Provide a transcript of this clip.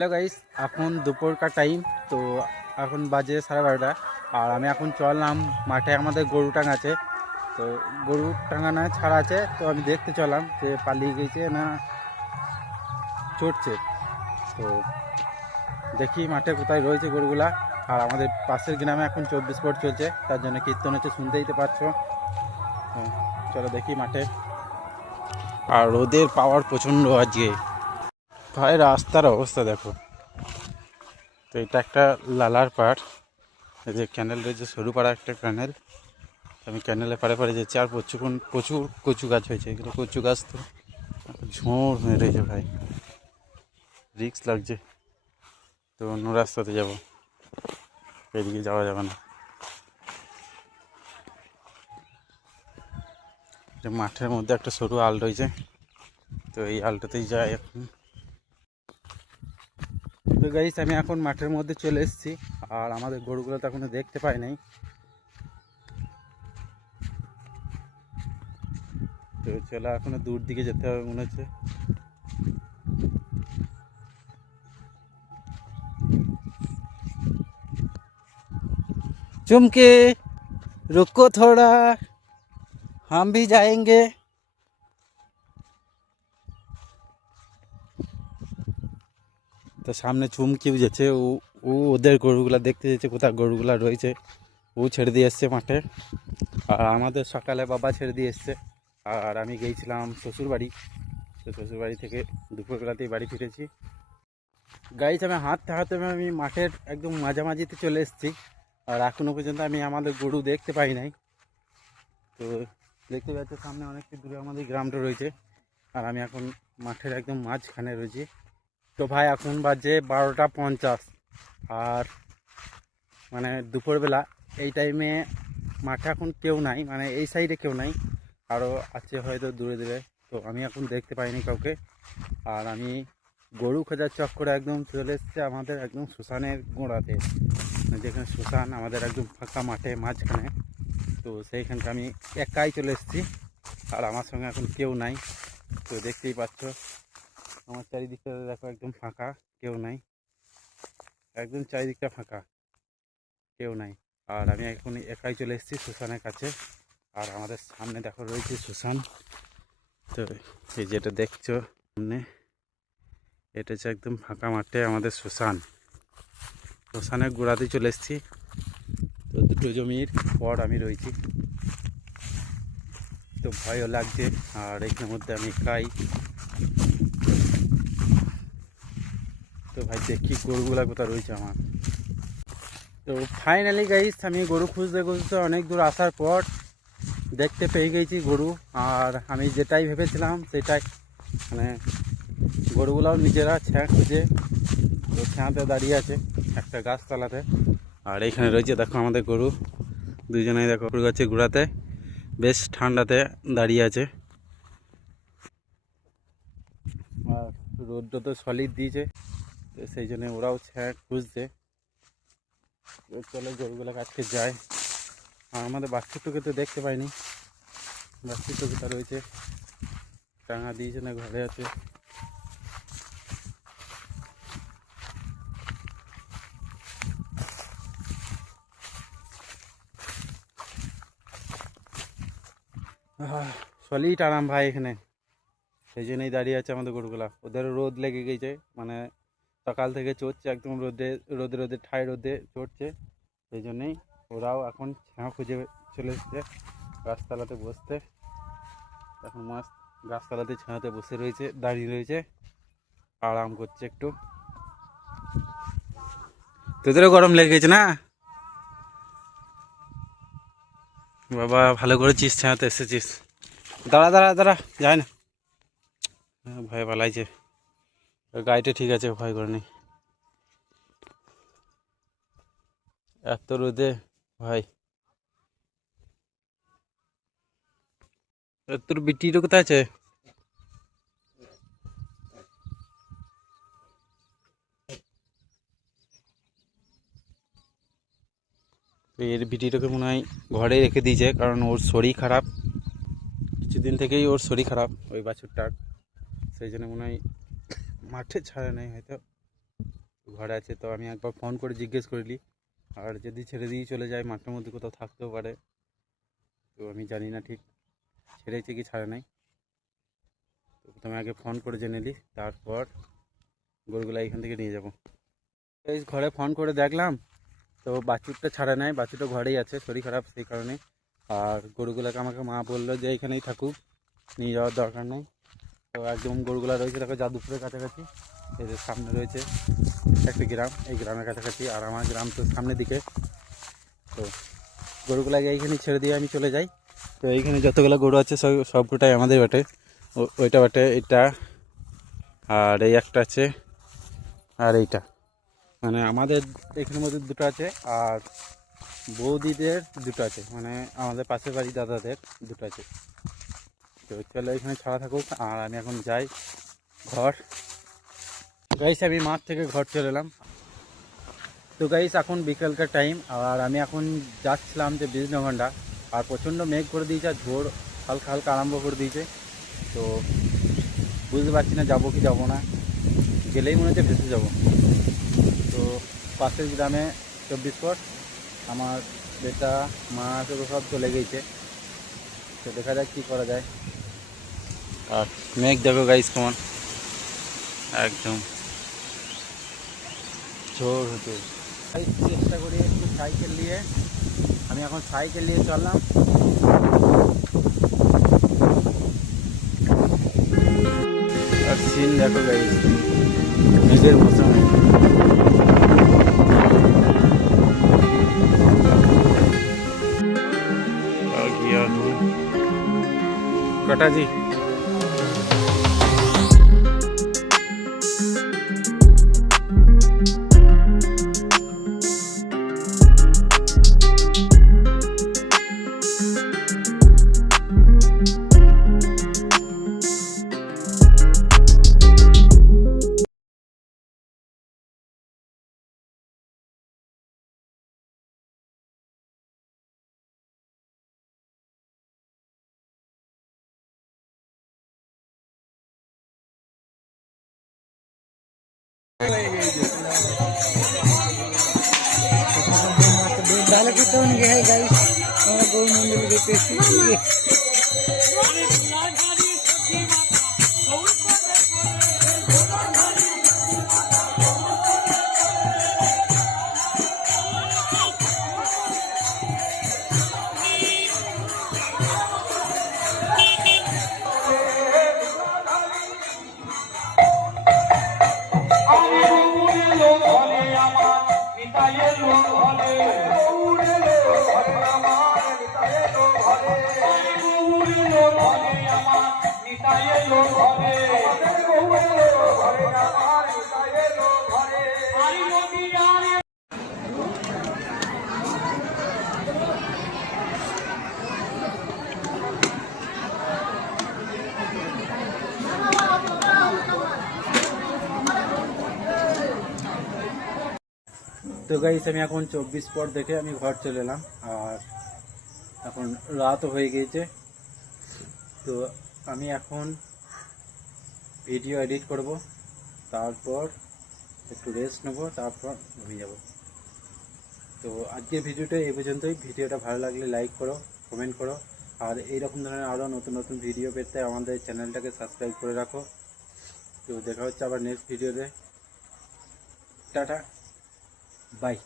Hello guys, এখন দুপুরকার time. তো এখন বাজে 12:30 আর আমি এখন চললাম মাঠে। আমাদের গরু টাঙাচ্ছে, তো গরু টাঙানো ছাড়া আছে, তো আমি দেখতে চললাম যে পালিয়ে গেছে না চড়ছে। তো দেখি মাঠে কোথায় রয়েছে গরুগুলা। আর আমাদের পাশের গ্রামে এখন 24 ভোট চলছে, তার জন্য কীর্তন হচ্ছে, শুনতেই তো পারছো। চলো দেখি মাঠে। আর রোদের পাওয়ার প্রচণ্ড আজকে ভাই, রাস্তার অবস্থা দেখো। তো এটা একটা লালার পাড়, এই যে ক্যানেল রয়েছে, সরু পাড়া একটা ক্যানেল। আমি ক্যানেলে পাড়ে পাড়ে যাচ্ছি। আর প্রচুর কচু গাছ হয়েছে, এগুলো কচু গাছ তো ঝোড় হয়ে রয়েছে ভাই, রিক্স লাগছে। তো অন্য রাস্তাতে যাব, এদিকে যাওয়া যাবে না। মাঠের মধ্যে একটা সরু আল রয়েছে, তো এই আলটাতেই যাই এখন। তো গাইস, আমি এখন মাঠের মধ্যে চলে এসেছি। আর আমাদের গরুগুলো তো এখনো দেখতে পাই নাই। তো চলো, এখনো দূর দিকে যেতে হবে মনে হচ্ছে। चुमके रुको थोड़ा, हम भी जाएंगे। তো সামনে চুমকিও যাচ্ছে, ও ও ওদের গরুগুলা দেখতে যাচ্ছে কোথায় গরুগুলা রয়েছে। ও ছেড়ে দিয়ে এসছে মাঠে, আর আমাদের সকালে বাবা ছেড়ে দিয়ে এসছে। আর আমি গিয়েছিলাম শ্বশুরবাড়ি, তো শ্বশুরবাড়ি থেকে দুপুরবেলাতেই বাড়ি ফিরেছি। গাইছে আমি হাঁটতে হাঁটতে আমি মাঠের একদম মাঝামাঝিতে চলে এসেছি। আর এখনও পর্যন্ত আমি আমাদের গরু দেখতে পাই নাই। তো দেখতে পাচ্ছি সামনে অনেকটা দূরে আমাদের গ্রামটা রয়েছে, আর আমি এখন মাঠের একদম মাঝখানে রয়েছি। তো ভাই, এখন বাজে 12:50। আর মানে দুপুরবেলা এই টাইমে মাঠে এখন কেউ নাই, মানে এই সাইডে কেউ নাই, আরও আছে হয়তো দূরে দূরে। তো আমি এখন দেখতে পাইনি কাউকে। আর আমি গরু খোঁজার চক্করে একদম চলে এসেছে আমাদের একদম শ্মশানের গোড়াতে, যেখানে শ্মশান আমাদের একদম ফাঁকা মাঠে মাঝখানে। তো সেইখানটা আমি একাই চলে এসেছি, আর আমার সঙ্গে এখন কেউ নাই। তো দেখতেই পাচ্ছ আমার চারিদিকটা দেখো, একদম ফাঁকা, কেউ নাই, একদম চারিদিকটা ফাঁকা, কেউ নাই। আর আমি এখন একাই চলে এসেছি শ্মশানের কাছে। আর আমাদের সামনে দেখো রয়েছে শ্মশান। তো এই যেটা দেখছো সামনে, এটা হচ্ছে একদম ফাঁকা মাঠে আমাদের শ্মশান। শ্মশানের গোড়াতে চলে এসেছি। তো দুটো জমির পর আমি রয়েছি, তো ভয়ও লাগছে। আর এখানের মধ্যে আমি একাই। তো ভাই দেখি গরুগুলা কোথায় রয়েছে আমার। তো ফাইনালি গাইস, আমি গরু খুঁজতে খুঁজতে অনেক দূর আসার পর দেখতে পেয়ে গেছি গরু। আর আমি যেটাই ভেবেছিলাম সেটাই, মানে গরুগুলাও নিজেরা ছ্যাঁ খুঁজে তো ছ্যাঁতে দাঁড়িয়ে আছে একটা গাছতলাতে। আর এইখানে রয়েছে দেখো আমাদের গরু দুজনেই, দেখো গাছের গোড়াতে বেশ ঠান্ডাতে দাঁড়িয়ে আছে। আর রোদটা তো সলিড দিয়েছে, তো সেই জন্য ওরাও ছ্যাঁ খুঁজছে। চলে গরুগুলো আজকে যায়। আর আমাদের বাচ্চাটুকে তো দেখতে পাইনি, বাচ্চাটুকুটা রয়েছে টাঙা দিয়েছে না ঘরে আছে। সলিড আরাম ভাই এখানে, সেই জন্যই দাঁড়িয়ে আছে আমাদের গরুগুলা। ওদের রোদ লেগে গেছে, মানে সকাল থেকে চড়ছে একদম রোদে রোদে রোদে ঠাই রোদে চড়ছে, সেই জন্যেই ওরাও এখন ছাঁ খুঁজে চলে এসছে গাছতলাতে বসতে। এখন মাছ গাছতলাতে ছাঁতে বসে রয়েছে, দাঁড়িয়ে রয়েছে, আরাম করছে একটু। তোদেরও গরম লেগেছে না বাবা? ভালো করেছিস, ছাঁতে এসেছিস। দাঁড়া দাঁড়া দাঁড়া, যায় না, ভয় পালাইছে। গাড়িটা ঠিক আছে, ভয় করে নি। এত রোদে ভাই। তোর বিটিটা কোথায় আছে? এর বিটিটাকে মনে হয় ঘরে রেখে দিয়েছে, কারণ ওর শরীর খারাপ, কিছুদিন থেকেই ওর শরীর খারাপ ওই বাছুরটার, সেই জন্য মনে হয় মাঠে ছাড়ে নেই হয়তো। ঘরে আছে। তো আমি একবার ফোন করে জিজ্ঞেস করিলি, আর যদি ছেড়ে দিয়ে চলে যায় মাঠের মধ্যে কোথাও থাকতেও পারে। তো আমি জানি না ঠিক ছেড়েছে কি ছাড়ে নাই। তো প্রথমে আগে ফোন করে জেনে নিই, তারপর গরুগুলো এখান থেকে নিয়ে যাবো। এই ঘরে ফোন করে দেখলাম, তো বাছুরটা ছাড়া নাই, বাছুরটা ঘরেই আছে, শরীর খারাপ সেই কারণে। আর গরুগুলোকে আমাকে মা বললো যে এখানেই থাকুক, নিয়ে যাওয়ার দরকার নেই। তো একদম গরুগুলো রয়েছে দেখো যাদবপুরের কাছাকাছি, এদের সামনে রয়েছে একটা গ্রাম, এই গ্রামের কাছাকাছি। আর আমার গ্রাম তো সামনের দিকে। তো গরুগুলাকে এইখানে ছেড়ে দিয়ে আমি চলে যাই। তো এইখানে যতগুলো গরু আছে সবকটাই আমাদের বাটে। ওইটা বাটে, এটা আর এই একটা আছে, আর এইটা মানে আমাদের এখানের মধ্যে দুটো আছে, আর বৌদিদের দুটো আছে, মানে আমাদের পাশের বাড়ি দাদাদের দুটো আছে। তো চলো এখানে ছাড়া থাকুক, আর আমি এখন যাই ঘর। গাইস আমি মাঠ থেকে ঘর চলে এলাম। তো গাইস এখন বিকেলকার টাইম, আর আমি এখন যাচ্ছিলাম যে বীজনগরটা, আর প্রচণ্ড মেঘ করে দিয়েছে, আর ঝোড় হালকা হালকা আরম্ভ করে দিয়েছে। তো বুঝতে পারছি না যাবো কি যাবো না, গেলেই মনে হচ্ছে ভেসে যাবো। তো পাশের গ্রামে 24 পর আমার বেটা মা তো সব চলে গেছে। তো দেখা যাক কী করা যায়। আর মেঘ দেখো গাইস কেমন, একদম ঝোড় হতে। চেষ্টা করি একটু সাইকেল নিয়ে, আমি এখন সাইকেল নিয়ে চললাম। আর সিন দেখো গাইস, মেঘের মৌসুমে कटा जी। डाले के तो नहीं है गाइस, हमारा गौ मंदिर देते हैं। তো গাইস আমি এখন 24 পর দেখে আমি ঘর চলে এলাম, আর এখন রাতও হয়ে গিয়েছে। তো আমি এখন ভিডিও এডিট করব, তারপর একটু রেস্ট নেব, তারপর ঘুমিয়ে যাব। তো আজকের ভিডিওটা এই পর্যন্তই। ভিডিওটা ভালো লাগলে লাইক করো, কমেন্ট করো, আর এইরকম ধরনের আরও নতুন নতুন ভিডিও পেতে আমাদের চ্যানেলটাকে সাবস্ক্রাইব করে রাখো। তো দেখা হচ্ছে আবার নেক্সট ভিডিওতে। Tata, by.